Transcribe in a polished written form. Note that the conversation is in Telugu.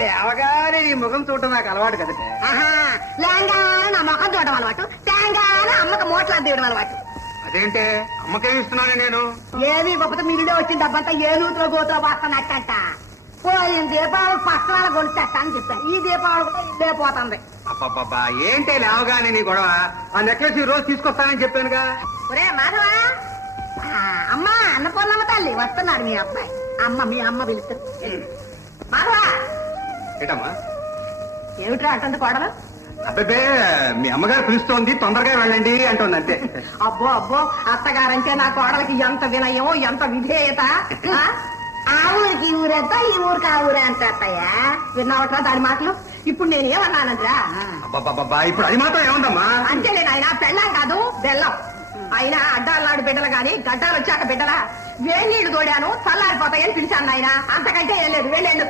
లేవగానే నీ ముఖం చూడటం నాకు అలవాటు కదా. లేంగానే నా ముఖం చూడడం అలవాటు, తేంగానే అమ్మకు మోట్లా తీయడం అలవాటు. అదేంటే అమ్మకేమి ఇస్తున్నాను నేను? ఏమి గొప్ప మీరుడే వచ్చిన డబ్బంతా ఏ నూతులో గోతులో వస్తానట్టంట. పోయిన దీపావళి పక్కన కొలిచేస్తా అని చెప్పాను. ఈ దీపావళి కూడా ఇదే పోతుంది. అబ్బబ్బబ్బా ఏంటే లేవగానే నీ గొడవ? ఆ నెక్లెస్ ఈ రోజు తీసుకొస్తానని చెప్పానుగా. ఒరే మాధవ, అమ్మా అన్నపూర్ణమ్మ తల్లి వస్తున్నాడు మీ అబ్బాయి. మీ అమ్మ పిలుస్తుంది. మాధవ ఏటమ్మా? ఏమిట్రా అంటుంది కోడలు? అబ్బే మీ అమ్మగారు పిలుస్తోంది, తొందరగా వెళ్ళండి అంటోంది అంతే. అబ్బో అబ్బో, అత్తగారంటే నా కోడలకి ఎంత వినయం, ఎంత విధేయత. ఆ ఊరికి ఈ ఊరెంత, ఈ ఊరికి ఆ ఊరే అంత అత్తయ్యా. విన్నావట్రా దాని మాటలు? ఇప్పుడు నేనేమన్నానంట్రా? అబ్బబ్బబ్బా ఇప్పుడు అది మాత్రం ఏముందమ్మా? అంతేలే నాయన, పెళ్ళాం కాదు బెల్లం. అయినా అడ్డాలనాడు బిడ్డలు గాని గడ్డాలు వచ్చాక బిడ్డలా. వేణీళ్లు తోడాను చల్లారిపోతాయని పిలిచాను నాయన. అంతకంటే ఏం లేదు, వెళ్ళేళ్ళు.